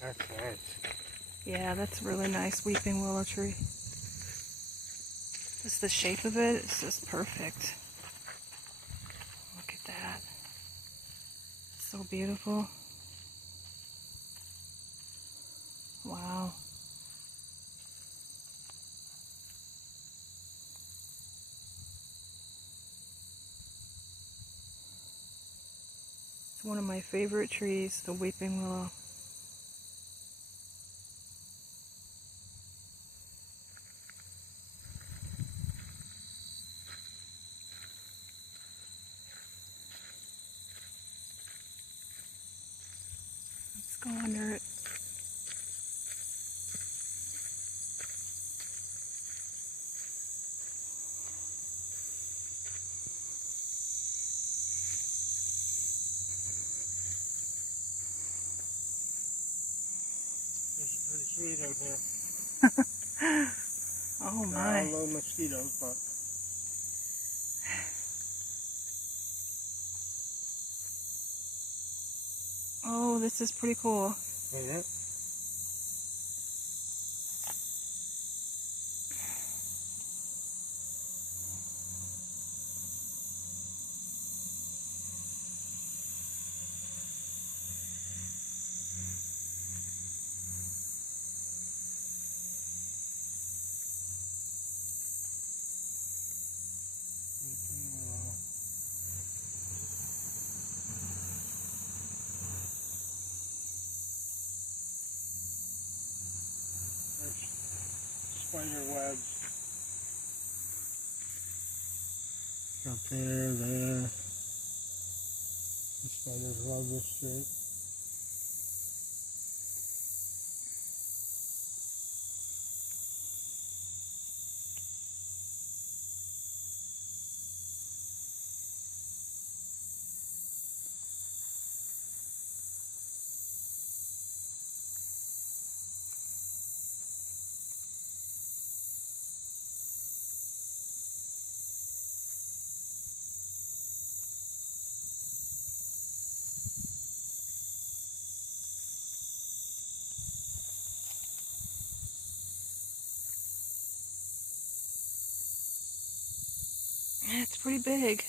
That's nice. Yeah, that's a really nice weeping willow tree. Just the shape of it, it's just perfect. Look at that. So beautiful. Wow. It's one of my favorite trees, the weeping willow. Let's go under it. It's pretty sweet out here. Oh There are my. low mosquitoes, but Oh, this is pretty cool. yeah. Spider webs. Up there, there. The spiders love this tree. Yeah, it's pretty big.